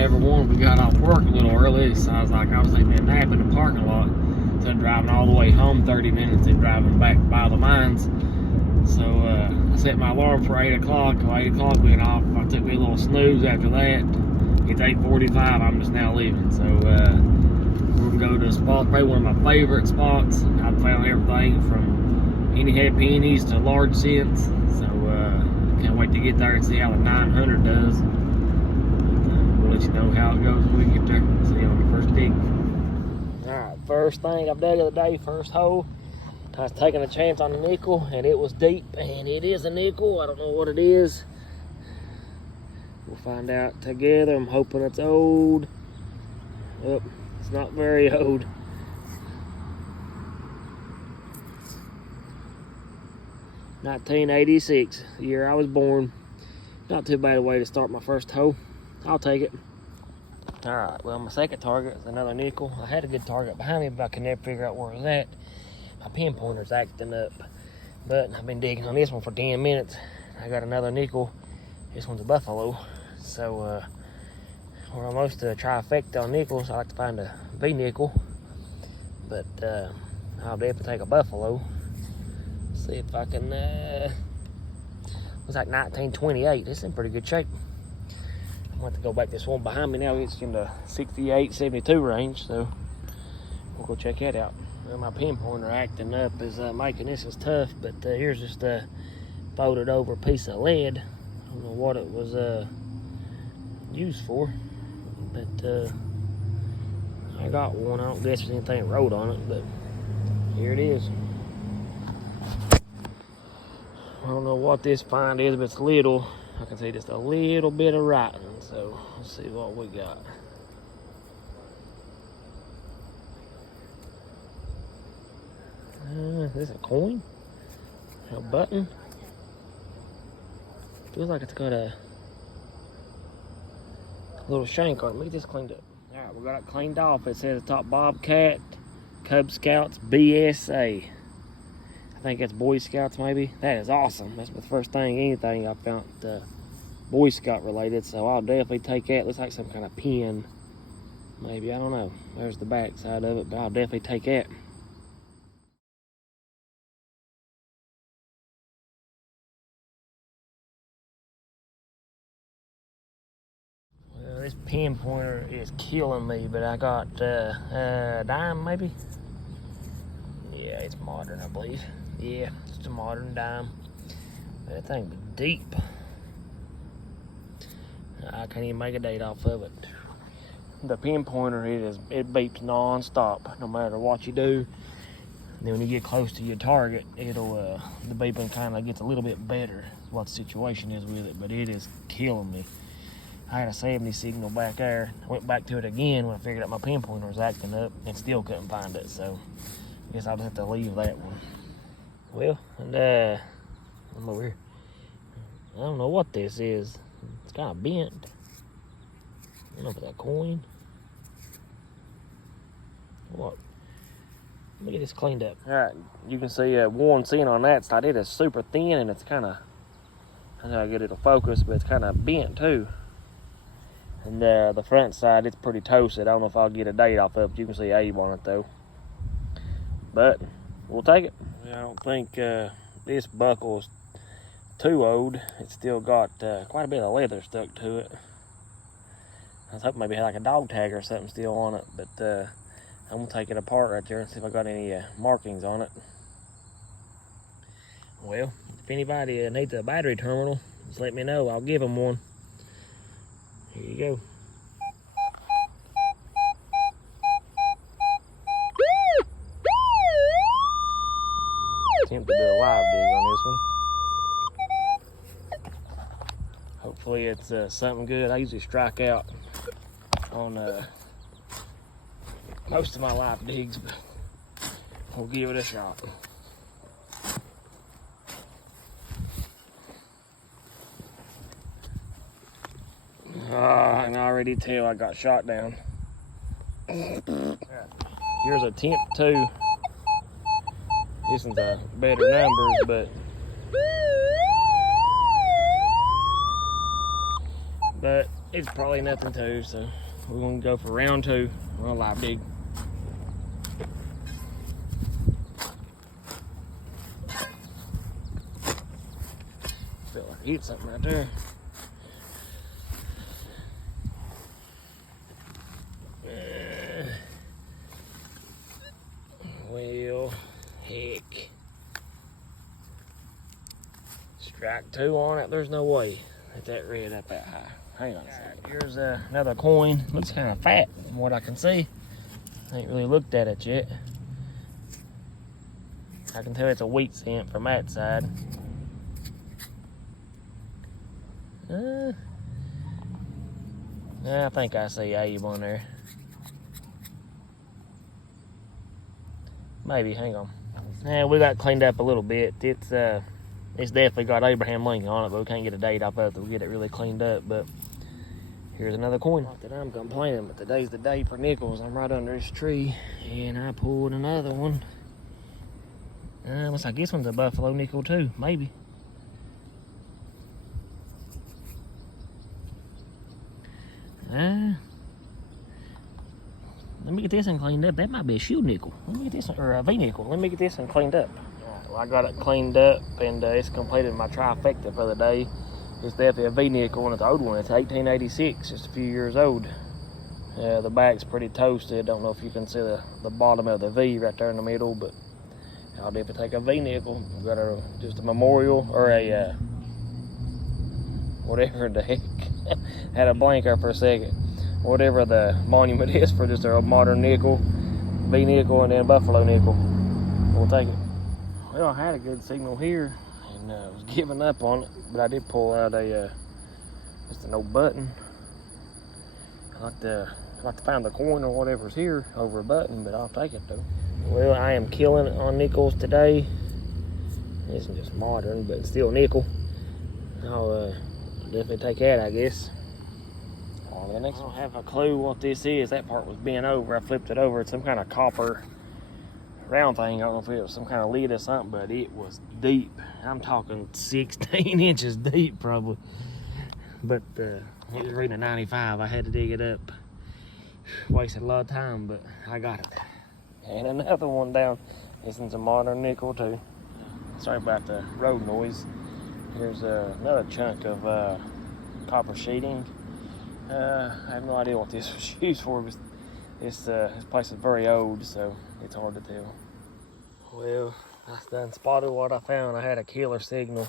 never won. We got off work a little early, so I was taking a nap in the parking lot instead of driving all the way home 30 minutes and driving back by the mines. So I set my alarm for 8 o'clock. Well, 8 o'clock went off. I took me a little snooze after that. It's 8:45. I'm just now leaving. So we're gonna go to a spot, probably one of my favorite spots. I've found everything from any head pennies to large cents. So can't wait to get there and see how the 900 does. We'll let you know how it goes when we get there. See you on the first dig. Alright, first thing I've dug of the day, first hole. I was taking a chance on a nickel, and it was deep, and it is a nickel. I don't know what it is. We'll find out together. I'm hoping it's old. Oh, it's not very old. $1986, the year I was born. Not too bad a way to start my first hole. I'll take it. Alright, well, my second target is another nickel. I had a good target behind me, but I could never figure out where it was at. My pinpointer's acting up, but I've been digging on this one for 10 minutes. I got another nickel. This one's a buffalo. So we're almost to a trifecta on nickels. I like to find a V nickel, but I'll definitely take a buffalo. See if I can. Looks like 1928. This is in pretty good shape. I'm going to go back. This one behind me now, it's in the 68, 72 range, so we'll go check that out. Well, my pinpointer acting up is making this is tough, but here's just a folded over piece of lead. I don't know what it was used for, but I got one. I don't guess there's anything wrote on it, but here it is. I don't know what this find is, but it's little. I can see just a little bit of writing, so let's see what we got. Is this a coin? A button? Feels like it's got a little shank on it. Let me get this cleaned up. Alright, we got it cleaned off. It says top Bobcat, Cub Scouts, BSA. I think that's Boy Scouts maybe. That is awesome. That's the first thing, anything I found Boy Scout related, so I'll definitely take that. Looks like some kind of pin. Maybe, I don't know. There's the back side of it, but I'll definitely take that. This pinpointer is killing me, but I got dime maybe. Yeah, it's modern, I believe. Yeah, it's a modern dime. That thing was deep. I can't even make a date off of it. The pinpointer, it beeps non-stop, no matter what you do. And then when you get close to your target, it'll the beeping kind of gets a little bit better. What the situation is with it, but it is killing me. I had a 70 signal back there. I went back to it again when I figured out my pinpointer was acting up and still couldn't find it. So I guess I'll just have to leave that one. Well, and I'm over here. I don't know what this is. It's kind of bent. I don't know if it's a coin. What? Let me get this cleaned up. All right, you can see one cent on that side. It is super thin and it's kind of, I don't know how to get it to focus, but it's kind of bent too. And the front side, it's pretty toasted. I don't know if I'll get a date off of it. You can see Abe on it though. But we'll take it. I don't think this buckle's too old. It's still got quite a bit of leather stuck to it. I was hoping maybe it had like a dog tag or something still on it, but I'm gonna take it apart right there and see if I got any markings on it. Well, if anybody needs a battery terminal, just let me know. I'll give them one. Here you go. Attempt to do a live dig on this one. Hopefully it's something good. I usually strike out on most of my live digs, but we'll give it a shot. I can already tell I got shot down. Here's attempt 2. This one's a better numbers, but it's probably nothing too, so we're gonna go for round 2. We're gonna lie big. Feel like I hit something right there. Well, heck. Strike 2 on it. There's no way that that red up that high. Hang on a second. Here's another coin. Looks kind of fat from what I can see. I ain't really looked at it yet. I can tell it's a wheat cent from that side. I think I see Abe on there. Maybe, hang on. Yeah, we got cleaned up a little bit. It's definitely got Abraham Lincoln on it, but we can't get a date off of it to get it really cleaned up. But here's another coin. Not that I'm complaining, but today's the day for nickels. I'm right under this tree, and I pulled another one. I guess one's a buffalo nickel too, maybe. Let me get this one cleaned up. That might be a shoe nickel. Let me get this one, or a V nickel. Let me get this one cleaned up. Alright, well, I got it cleaned up, and it's completed my trifecta for the day. It's definitely a V nickel, and it's an old one. It's 1886, just a few years old. The back's pretty toasted. Don't know if you can see the bottom of the V right there in the middle, but I'll definitely take a V nickel. Got just a memorial, or a whatever the heck. Had a blank there for a second. Whatever the monument is for just a modern nickel, V nickel, and then buffalo nickel. We'll take it. Well, I had a good signal here, and was giving up on it, but I did pull out just an old button. I like to find the coin or whatever's here over a button, but I'll take it though. Well, I am killing it on nickels today. This is just modern, but it's still nickel. I'll definitely take that, I guess. On the next one. I don't have a clue what this is. That part was bent over. I flipped it over. It's some kind of copper round thing. I don't know if it was some kind of lid or something, but it was deep. I'm talking 16 inches deep, probably. But it was reading a 95. I had to dig it up. Wasted a lot of time, but I got it. And another one down. This one's a modern nickel too. Sorry about the road noise. Here's another chunk of copper sheeting. I have no idea what this was used for. This place is very old, so it's hard to tell. Well, I done spotted what I found. I had a killer signal,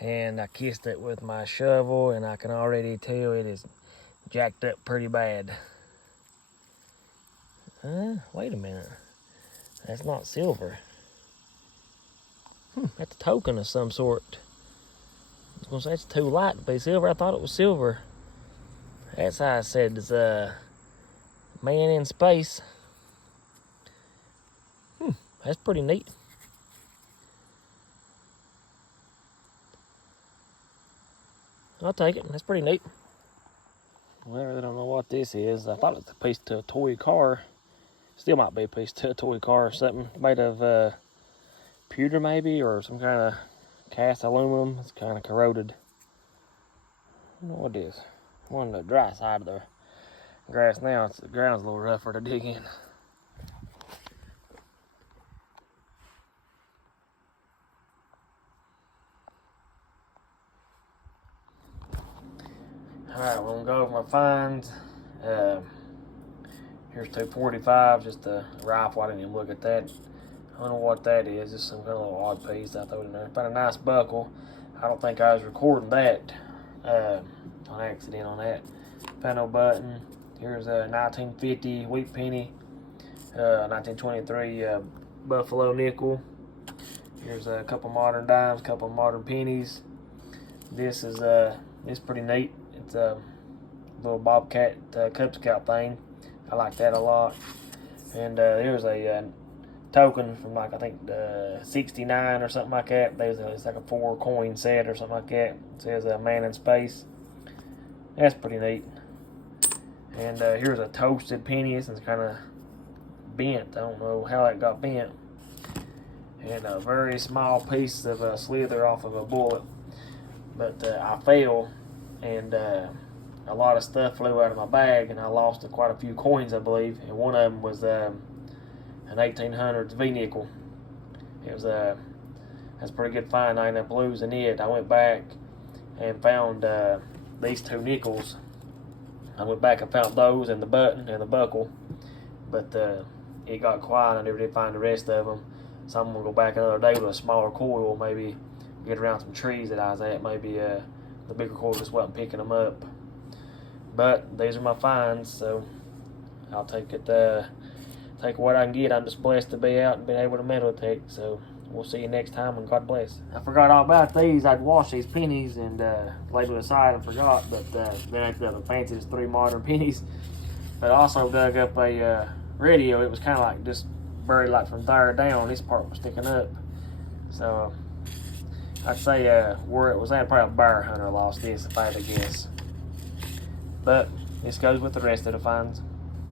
and I kissed it with my shovel, and I can already tell it is jacked up pretty bad. Wait a minute. That's not silver. That's a token of some sort. I was gonna say it's too light to be silver. I thought it was silver. That's how I said it's man in space. That's pretty neat. I'll take it. That's pretty neat. Well, I really don't know what this is. I thought it was a piece to a toy car. Still might be a piece to a toy car or something. Made of pewter maybe, or some kind of cast aluminum. It's kind of corroded. I don't know what it is. I'm on the dry side of the grass now. The ground's a little rougher to dig in. Alright, we're gonna go over my finds. Here's 245, just a rifle. I didn't even look at that. I don't know what that is. Just some kind of little odd piece I threw in there. Found a nice buckle. I don't think I was recording that on accident on that. Found no button. Here's a 1950 wheat penny, 1923 buffalo nickel. Here's a couple modern dimes, couple modern pennies. This is it's pretty neat. It's a little Bobcat Cub Scout thing. I like that a lot. And here's a token from like I think 69 or something like that. It's like a 4 coin set or something like that. It says man in space. That's pretty neat. And here's a toasted penny. This is kind of bent. I don't know how it got bent. And a very small piece of slither off of a bullet. But I fell and a lot of stuff flew out of my bag, and I lost quite a few coins, I believe. And one of them was an 1800s V-nickel. It was that's a pretty good find. I ended up losing it. I went back and found these 2 nickels. I went back and found those and the button and the buckle, but it got quiet. I never did find the rest of them. So I'm gonna go back another day with a smaller coil, maybe get around some trees that I was at. Maybe the bigger coil just wasn't picking them up. But these are my finds, so I'll take it. Take what I can get. I'm just blessed to be out and being able to meditate. So we'll see you next time, and God bless. I forgot all about these. I'd washed these pennies and laid them aside and forgot, but they ain't the fanciest 3 modern pennies. But I also dug up a radio. It was kind of like just buried like from there down. This part was sticking up. So I'd say where it was at, probably a bear hunter lost this if I had to guess. But this goes with the rest of the finds.